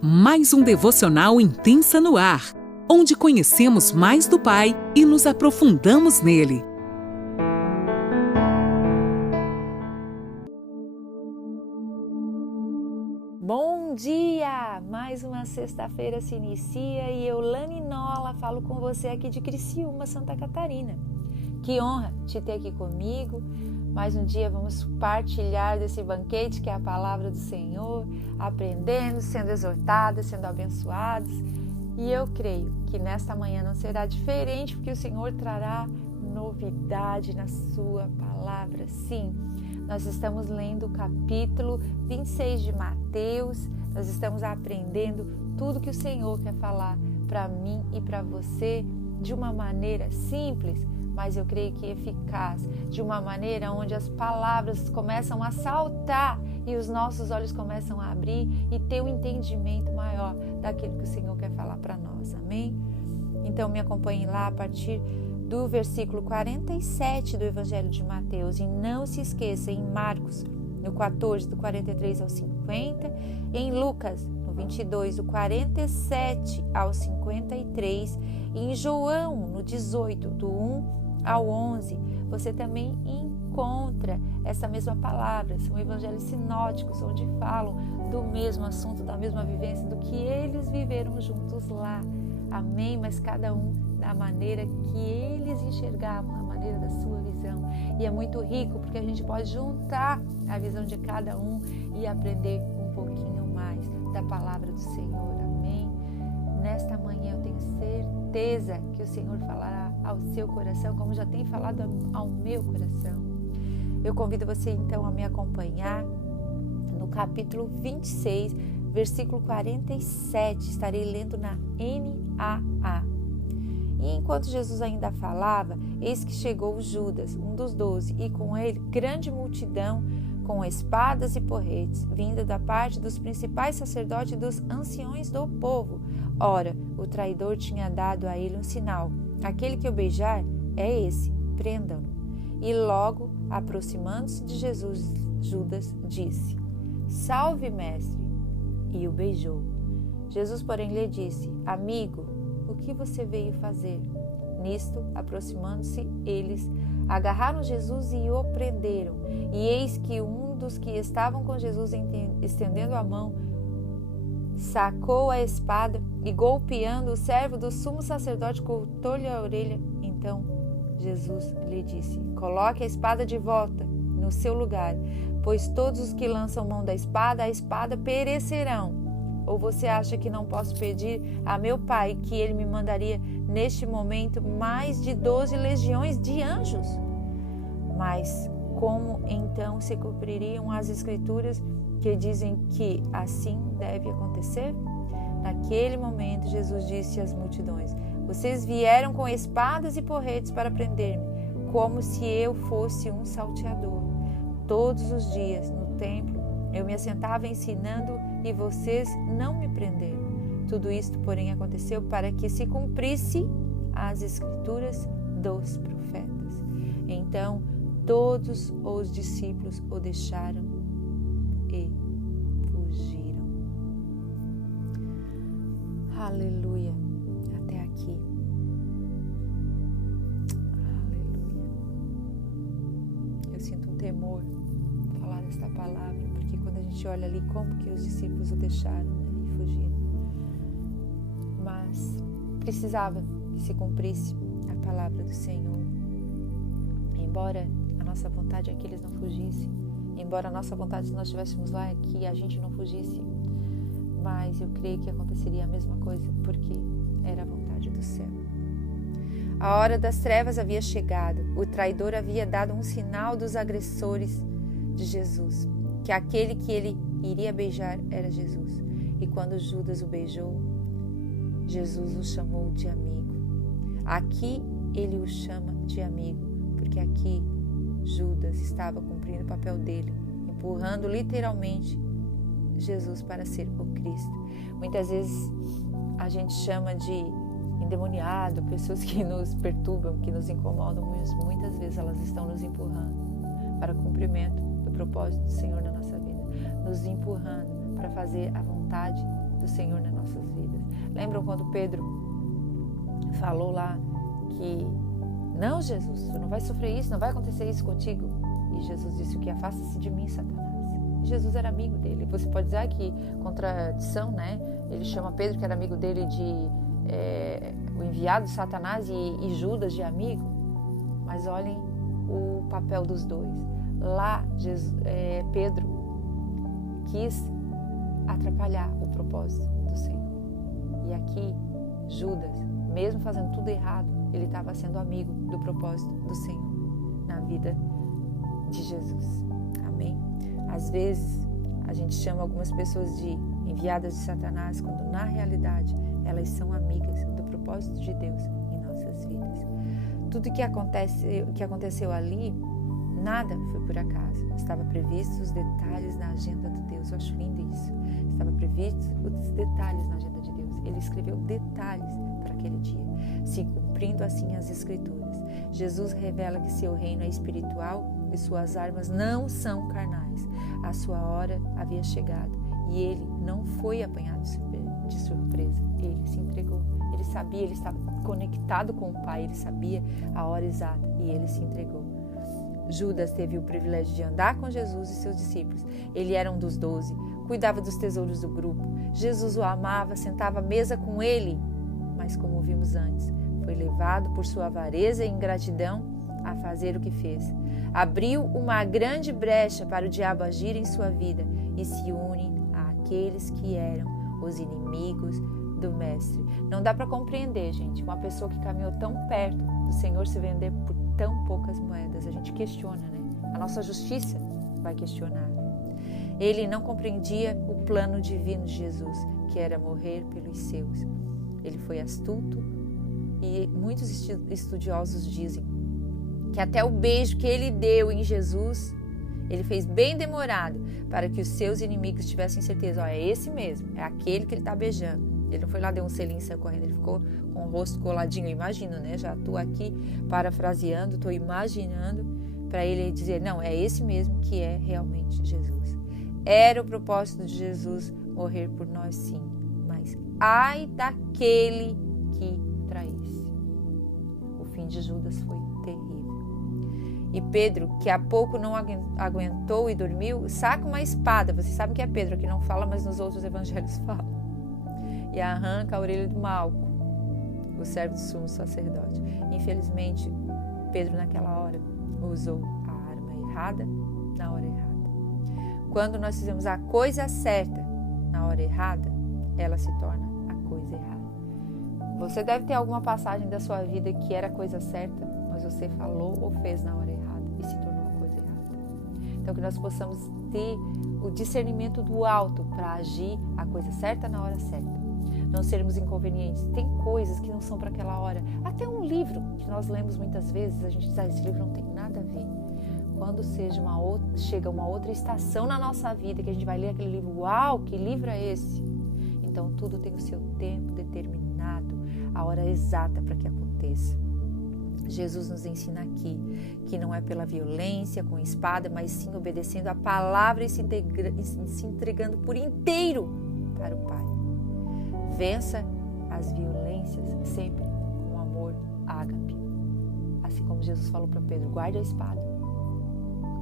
Mais um devocional Intensa no Ar, onde conhecemos mais do Pai e nos aprofundamos nele. Bom dia! Mais uma sexta-feira se inicia e eu, Lani Nola, falo com você aqui de Criciúma, Santa Catarina. Que honra te ter aqui comigo. Mais um dia vamos partilhar desse banquete que é a palavra do Senhor, aprendendo, sendo exortados, sendo abençoados. E eu creio que nesta manhã não será diferente, porque o Senhor trará novidade na sua palavra. Sim, nós estamos lendo o capítulo 26 de Mateus, nós estamos aprendendo tudo que o Senhor quer falar para mim e para você de uma maneira simples, mas eu creio que eficaz, de uma maneira onde as palavras começam a saltar e os nossos olhos começam a abrir e ter um entendimento maior daquilo que o Senhor quer falar para nós, amém? Então me acompanhem lá a partir do versículo 47 do Evangelho de Mateus, e não se esqueça, em Marcos, no 14, do 43 ao 50, em Lucas, no 22, do 47 ao 53, e em João, no 18, do 1 ao 11, você também encontra essa mesma palavra. São evangelhos sinóticos, onde falam do mesmo assunto, da mesma vivência, do que eles viveram juntos lá. Amém? Mas cada um da maneira que eles enxergavam, na maneira da sua visão. E é muito rico, porque a gente pode juntar a visão de cada um e aprender um pouquinho mais da palavra do Senhor. Amém? Nesta manhã eu tenho certeza que o Senhor falará ao seu coração, como já tem falado ao meu coração. Eu convido você então a me acompanhar no capítulo 26, versículo 47. Estarei lendo na NAA. E enquanto Jesus ainda falava, eis que chegou Judas, um dos 12, e com ele grande multidão, com espadas e porretes, vinda da parte dos principais sacerdotes e dos anciões do povo. Ora, o traidor tinha dado a ele um sinal: aquele que o beijar é esse, prendam-no. E logo, aproximando-se de Jesus, Judas disse: Salve, mestre! E o beijou. Jesus, porém, lhe disse: Amigo, o que você veio fazer? Nisto, aproximando-se eles, agarraram Jesus e o prenderam. E eis que um dos que estavam com Jesus, estendendo a mão, sacou a espada e, golpeando o servo do sumo sacerdote, cortou-lhe a orelha. Então Jesus lhe disse: Coloque a espada de volta no seu lugar, pois todos os que lançam mão da espada, a espada perecerão. Ou você acha que não posso pedir a meu Pai que ele me mandaria neste momento mais de 12 legiões de anjos? Mas como então se cumpririam as Escrituras que dizem que assim deve acontecer? Naquele momento Jesus disse às multidões: Vocês vieram com espadas e porretes para prender-me, como se eu fosse um salteador. Todos os dias no templo eu me assentava ensinando e vocês não me prenderam. Tudo isto, porém, aconteceu para que se cumprisse as Escrituras dos profetas. Então todos os discípulos o deixaram e fugiram. Aleluia. Até aqui. Aleluia. Eu sinto um temor falar esta palavra, porque quando a gente olha ali como que os discípulos o deixaram, né, e fugiram. Mas precisava que se cumprisse a palavra do Senhor. Embora a nossa vontade é que eles não fugissem, embora a nossa vontade, se nós estivéssemos lá, é que a gente não fugisse, mas eu creio que aconteceria a mesma coisa, porque era a vontade do céu. A hora das trevas havia chegado. O traidor havia dado um sinal dos agressores de Jesus, que aquele que ele iria beijar era Jesus. E quando Judas o beijou, Jesus o chamou de amigo. Aqui ele o chama de amigo, porque aqui Judas estava cumprindo o papel dele, empurrando literalmente Jesus para ser o Cristo. Muitas vezes a gente chama de endemoniado, pessoas que nos perturbam, que nos incomodam, mas muitas vezes elas estão nos empurrando para o cumprimento do propósito do Senhor na nossa vida, nos empurrando para fazer a vontade do Senhor nas nossas vidas. Lembram quando Pedro falou lá que não, Jesus, tu não vai sofrer isso, não vai acontecer isso contigo? E Jesus disse o que? Afasta-se de mim, Satanás. E Jesus era amigo dele. Você pode dizer que contradição, né? Ele chama Pedro, que era amigo dele, de o enviado de Satanás, e Judas de amigo. Mas olhem o papel dos dois. Lá, Pedro quis atrapalhar o propósito do Senhor. E aqui, Judas, mesmo fazendo tudo errado, ele estava sendo amigo do propósito do Senhor na vida de Jesus. Amém? Às vezes, a gente chama algumas pessoas de enviadas de Satanás, quando na realidade elas são amigas do propósito de Deus em nossas vidas. Tudo que aconteceu ali, nada foi por acaso. Estava previsto os detalhes na agenda de Deus. Eu acho lindo isso. Estava previsto os detalhes na agenda de Deus. Ele escreveu detalhes para aquele dia, se cumprindo assim as Escrituras. Jesus revela que seu reino é espiritual e suas armas não são carnais. A sua hora havia chegado e ele não foi apanhado de surpresa. Ele se entregou. Ele sabia, ele estava conectado com o Pai, ele sabia a hora exata e ele se entregou. Judas teve o privilégio de andar com Jesus e seus discípulos. Ele era um dos 12, cuidava dos tesouros do grupo. Jesus o amava, sentava à mesa com ele, mas como vimos antes, foi levado por sua avareza e ingratidão a fazer o que fez. Abriu uma grande brecha para o diabo agir em sua vida e se une àqueles que eram os inimigos do Mestre. Não dá para compreender, gente, uma pessoa que caminhou tão perto do Senhor se vender por tão poucas moedas. A gente questiona, né? A nossa justiça vai questionar. Ele não compreendia o plano divino de Jesus, que era morrer pelos seus. Ele foi astuto e muitos estudiosos dizem que até o beijo que ele deu em Jesus, ele fez bem demorado para que os seus inimigos tivessem certeza, é esse mesmo, é aquele que ele está beijando. Ele não foi lá, deu um selinho e saiu correndo, ele ficou com o rosto coladinho, eu imagino, né? Já estou aqui parafraseando, estou imaginando para ele dizer, não, é esse mesmo que é realmente Jesus. Era o propósito de Jesus morrer por nós, sim, mas ai daquele que traísse. O fim de Judas foi terrível. E Pedro, que há pouco não aguentou e dormiu, saca uma espada. Vocês sabem que é Pedro, que não fala, mas nos outros evangelhos fala. E arranca a orelha do Malco, o servo do sumo sacerdote. Infelizmente, Pedro naquela hora usou a arma errada na hora errada. Quando nós fizemos a coisa certa na hora errada, ela se torna a coisa errada. Você deve ter alguma passagem da sua vida que era a coisa certa, mas você falou ou fez na hora errada e se tornou a coisa errada. Então, que nós possamos ter o discernimento do alto para agir a coisa certa na hora certa. Não sermos inconvenientes. Tem coisas que não são para aquela hora. Até um livro que nós lemos muitas vezes, a gente diz, esse livro não tem nada a ver. Quando chega uma outra estação na nossa vida, que a gente vai ler aquele livro, uau, que livro é esse? Então tudo tem o seu tempo determinado, a hora exata para que aconteça. Jesus nos ensina aqui que não é pela violência, com espada, mas sim obedecendo a palavra e se entregando por inteiro para o Pai. Vença as violências sempre com amor ágape. Assim como Jesus falou para Pedro, guarde a espada.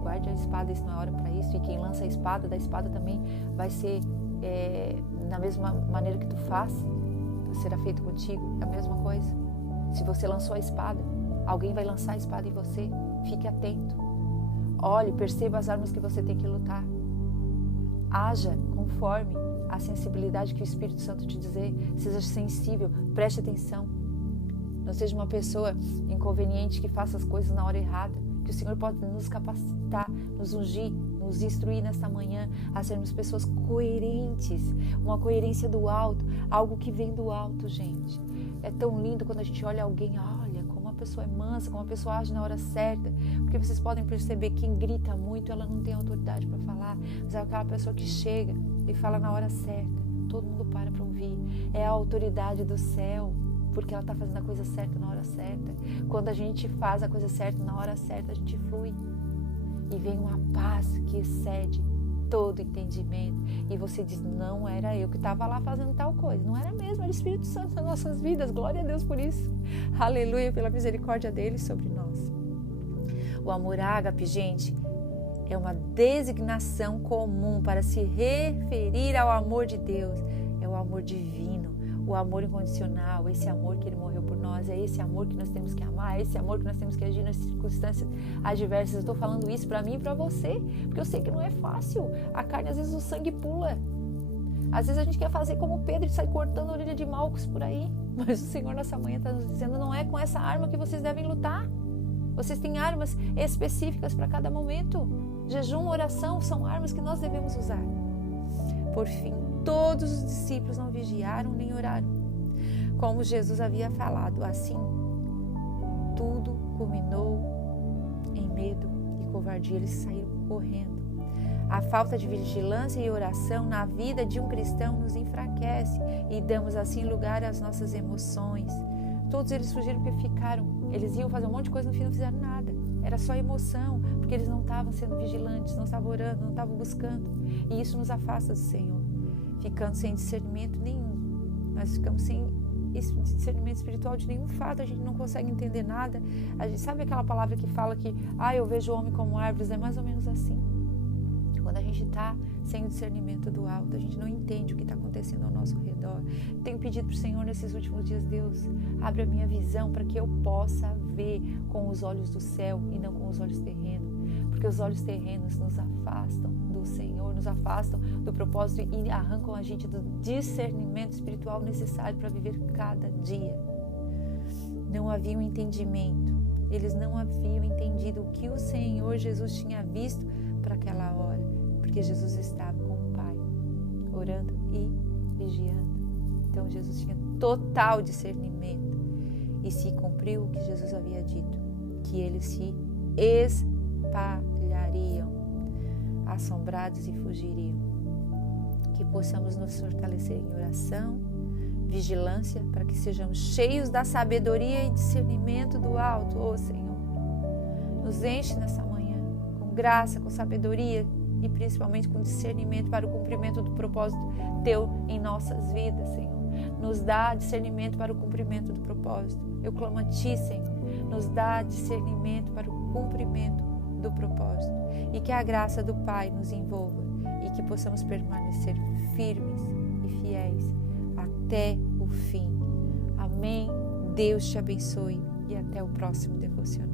Guarde a espada, isso não é hora para isso. E quem lança a espada, da espada também vai ser na mesma maneira que tu faz, será feito contigo. É a mesma coisa. Se você lançou a espada, alguém vai lançar a espada em você. Fique atento. Olhe, perceba as armas que você tem que lutar. Haja conforme a sensibilidade que o Espírito Santo te dizer. Seja sensível, preste atenção. Não seja uma pessoa inconveniente que faça as coisas na hora errada. Que o Senhor pode nos capacitar, nos ungir, nos instruir nesta manhã a sermos pessoas coerentes. Uma coerência do alto, algo que vem do alto, gente. É tão lindo quando a gente olha alguém, olha como a pessoa é mansa, como a pessoa age na hora certa. Porque vocês podem perceber que quem grita muito, ela não tem autoridade para falar. Mas é aquela pessoa que chega e fala na hora certa. Todo mundo para ouvir. É a autoridade do céu. Porque ela está fazendo a coisa certa na hora certa. Quando a gente faz a coisa certa na hora certa, a gente flui. E vem uma paz que excede todo entendimento. E você diz, não era eu que estava lá fazendo tal coisa. Não era mesmo, era o Espírito Santo nas nossas vidas. Glória a Deus por isso. Aleluia, pela misericórdia dele sobre nós. O amor ágape, gente, é uma designação comum para se referir ao amor de Deus. É o amor divino, o amor incondicional, esse amor que ele morreu por nós, é esse amor que nós temos que amar, é esse amor que nós temos que agir nas circunstâncias adversas. Eu estou falando isso para mim e para você, porque eu sei que não é fácil. A carne, às vezes o sangue pula. Às vezes a gente quer fazer como Pedro e sai cortando a orelha de Malcos por aí. Mas o Senhor nessa manhã está nos dizendo, não é com essa arma que vocês devem lutar. Vocês têm armas específicas para cada momento. Jejum, oração são armas que nós devemos usar. Por fim, todos os discípulos não vigiaram nem oraram, como Jesus havia falado. Assim, tudo culminou em medo e covardia. Eles saíram correndo. A falta de vigilância e oração na vida de um cristão nos enfraquece e damos assim lugar às nossas emoções. Todos eles fugiram porque eles iam fazer um monte de coisa, no fim não fizeram nada. Era só emoção, porque eles não estavam sendo vigilantes, não estavam orando, não estavam buscando. E isso nos afasta do Senhor, ficando sem discernimento nenhum. Nós ficamos sem esse discernimento espiritual de nenhum fato, a gente não consegue entender nada. A gente sabe aquela palavra que fala que, eu vejo o homem como árvores, é mais ou menos assim. Quando a gente está sem o discernimento do alto, a gente não entende o que está acontecendo ao nosso redor. Tenho pedido para o Senhor nesses últimos dias, Deus, abre a minha visão para que eu possa ver com os olhos do céu e não com os olhos terrenos. Porque os olhos terrenos nos afastam do Senhor, nos afastam do propósito e arrancam a gente do discernimento espiritual necessário para viver cada dia. Não havia um entendimento. Eles não haviam entendido o que o Senhor Jesus tinha visto para aquela hora, porque Jesus estava com o Pai, orando e vigiando. Então Jesus tinha total discernimento e se cumpriu o que Jesus havia dito, que eles se espalhariam, assombrados e fugiriam. Que possamos nos fortalecer em oração, vigilância, para que sejamos cheios da sabedoria e discernimento do alto. Ó Senhor, nos enche nessa manhã com graça, com sabedoria e principalmente com discernimento para o cumprimento do propósito Teu em nossas vidas, Senhor. Nos dá discernimento para o cumprimento do propósito. Eu clamo a Ti, Senhor. Nos dá discernimento para o cumprimento do propósito. E que a graça do Pai nos envolva e que possamos permanecer firmes e fiéis até o fim. Amém. Deus te abençoe e até o próximo devocional.